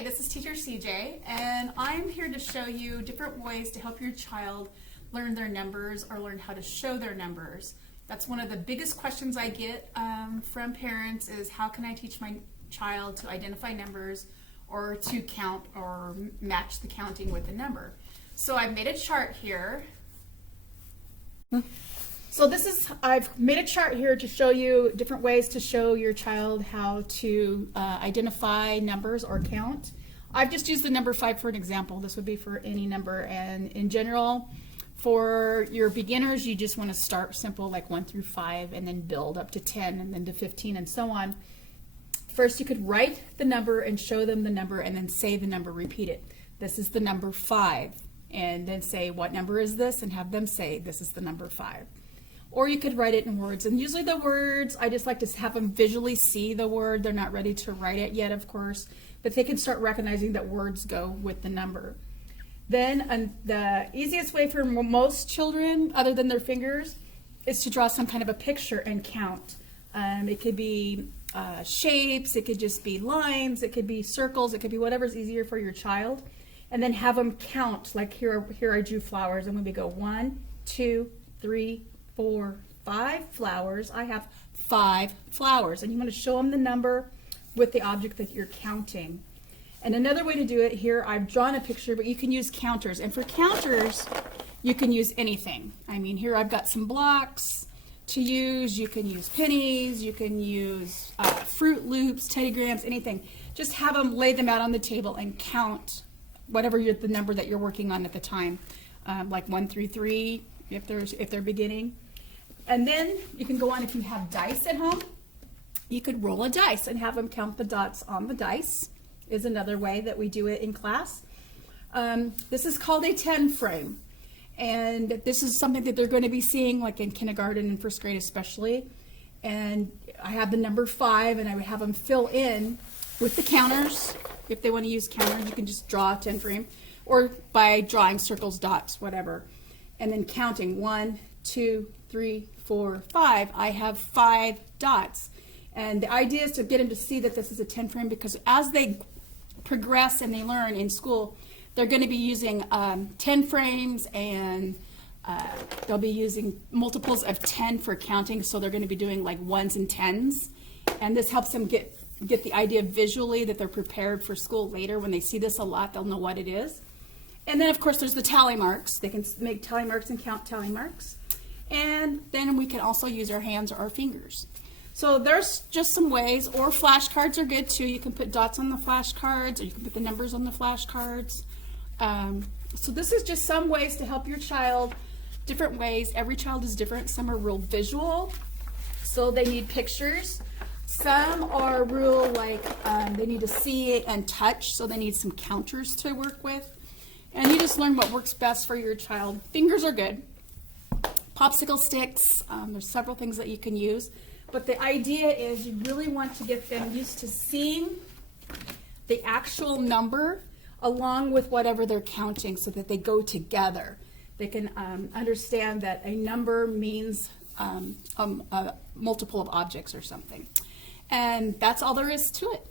Hi, this is Teacher CJ, and I'm here to show you different ways to help your child learn their numbers or learn how to show their numbers. That's one of the biggest questions I get from parents is how can I teach my child to identify numbers or to count or match the counting with a number. So I've made a chart here. I've made a chart here to show you different ways to show your child how to identify numbers or count. I've just used the number 5 for an example. This would be for any number, and in general, for your beginners, you just want to start simple like 1 through 5 and then build up to 10 and then to 15 and so on. First, you could write the number and show them the number and then say the number, repeat it. This is the number 5, and then say what number is this and have them say this is the number 5. Or you could write it in words, and usually the words, I just like to have them visually see the word. They're not ready to write it yet, of course, but they can start recognizing that words go with the number. Then the easiest way for most children, other than their fingers, is to draw some kind of a picture and count. It could be shapes, it could just be lines, it could be circles, it could be whatever's easier for your child. And then have them count, like here I drew flowers, and when we go 1, 2, 3, 4, 5 flowers, I have 5 flowers. And you want to show them the number with the object that you're counting. And another way to do it, here I've drawn a picture, but you can use counters. And for counters, you can use anything. I mean, here I've got some blocks to use. You can use pennies, you can use Fruit Loops, Teddy Grahams, anything. Just have them lay them out on the table and count whatever the number that you're working on at the time, like 1 through 3 if they're beginning. And then you can go on, if you have dice at home, you could roll a dice and have them count the dots on the dice, is another way that we do it in class. This is called a 10 frame. And this is something that they're going to be seeing like in kindergarten and first grade especially. And I have the number 5, and I would have them fill in with the counters. If they want to use counters, you can just draw a 10 frame, or by drawing circles, dots, whatever. And then counting 1, 2, 3, 4, 5. I have 5 dots. And the idea is to get them to see that this is a 10 frame, because as they progress and they learn in school, they're going to be using 10 frames, and they'll be using multiples of 10 for counting. So they're going to be doing like 1s and 10s. And this helps them get the idea visually that they're prepared for school later. When they see this a lot, they'll know what it is. And then, of course, there's the tally marks. They can make tally marks and count tally marks. And then we can also use our hands or our fingers. So there's just some ways, or flashcards are good too. You can put dots on the flashcards, or you can put the numbers on the flashcards. So this is just some ways to help your child, different ways. Every child is different. Some are real visual, so they need pictures. Some are real like they need to see it and touch, so they need some counters to work with. And you just learn what works best for your child. Fingers are good. Popsicle sticks, there's several things that you can use. But the idea is you really want to get them used to seeing the actual number along with whatever they're counting, so that they go together. They can understand that a number means a multiple of objects or something. And that's all there is to it.